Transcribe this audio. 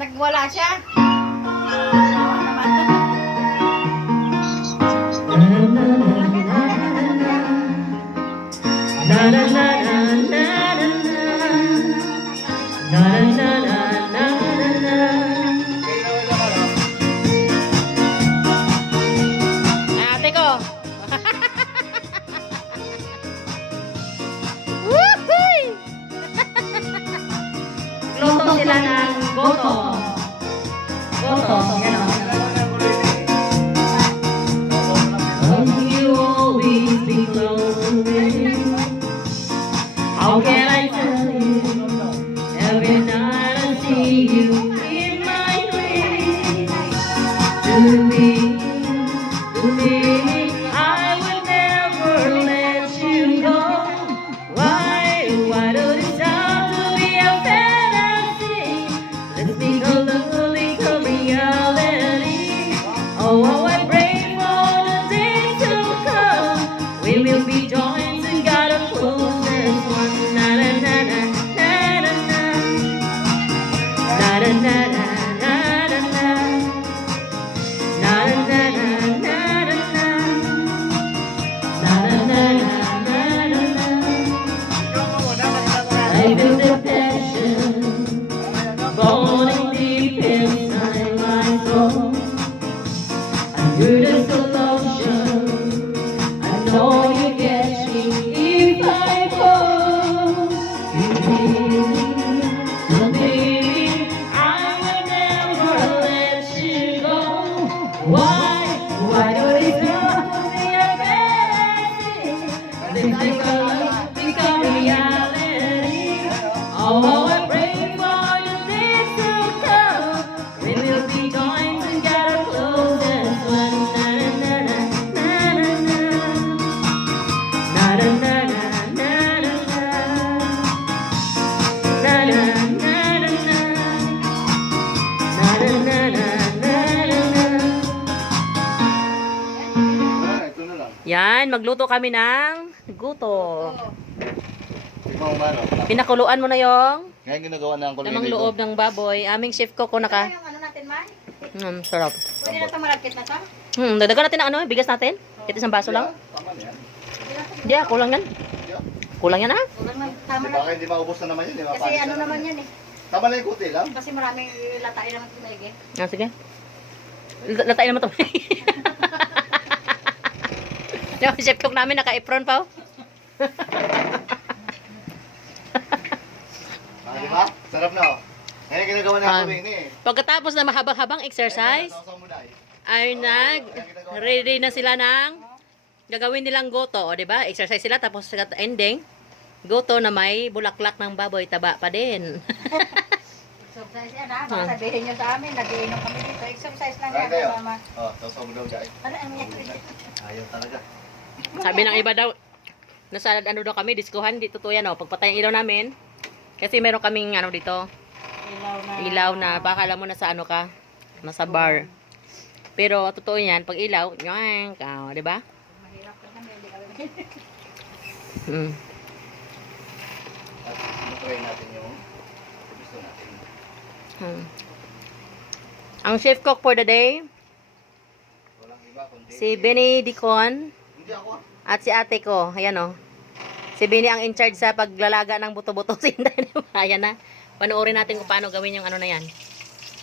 nagwala siya. Ate ko. Woohoo! Luto sila ng goto. Goto, yan o. You always be close to me. How can I tell you? Every night I see you in my dreams. To me, I will never let you go. Why do this have to be a fantasy? Let's make a love become reality. Oh, I pray for the day to come. We will be joined and got a closer one. Na na na na na na na. Na na na na na na na. Na na na na na na na. Na na na na na na. I feel the passion burning deep inside my soul. I hear the solution. I know you get me if I fall. You baby, I will never let you go. Why do it have to be a fantasy? Let's make our love become reality. Oh, I pray for the day to come. We will be joined and get our closest one. Na na na na na na. Na na na na na na na. Na na na na na. Na na na na na na. Ito na lang. Yan, magluto kami ng guto. Ikaw umano. Pinakuluan mo na yung Ngayon ginagawa na ang kulay lamang loob ng baboy. Aming chef ko naka. Yung ano natin, May? Sarap. Pwede na ito malagkit na ito? Dagdagan natin ng ano, bigas natin. Ito isang baso lang. Tama na yan. Hindi kulang yan. Kulang yan ah. Kulang na, tama na. Baka hindi maubos na naman yun. Di ba? Kasi ano naman yan eh. Tama na yung kuti lang. Kasi maraming latain naman ito maigi. Sige. Latain naman ito. Yung chef cook namin naka-apron pa. Di ba? Sarap na oh. Ngayon ginagawa na ang kulay ni eh. Pagkatapos na mahabang-habang exercise, Sausaw mo na eh. ay ready na sila ng gagawin nilang goto, o 'di ba? Exercise sila tapos sa ending goto na may bulaklak ng baboy, taba pa din. Exercise yan ha. Baka sabihin nyo sa amin, nag-iinom kami dito. Exercise lang yan. Kain kayo. Mama. Oh, sausaw mo daw guys. Ano yan? Ayaw talaga. Sabi ng iba daw, nasa ano daw kami, diskuhan, dito to yan o, pagpatay ang ilaw namin. Kasi meron kaming ano dito, ilaw na, baka alam mo na sa ano ka, nasa bar. Pero totoo yan, pag ilaw, nyoang ka, di ba? Mahirap ka kami, hindi kami. At sinutry natin yung gusto natin. Ang chef cook for the day, Walang iba kundi. si Benny Dicon, Hindi ako. at si ate ko, ayan o. Si Benny ang in charge sa paglalaga ng buto-buto. Ayan na. Panoorin natin kung paano gawin yung ano na yan.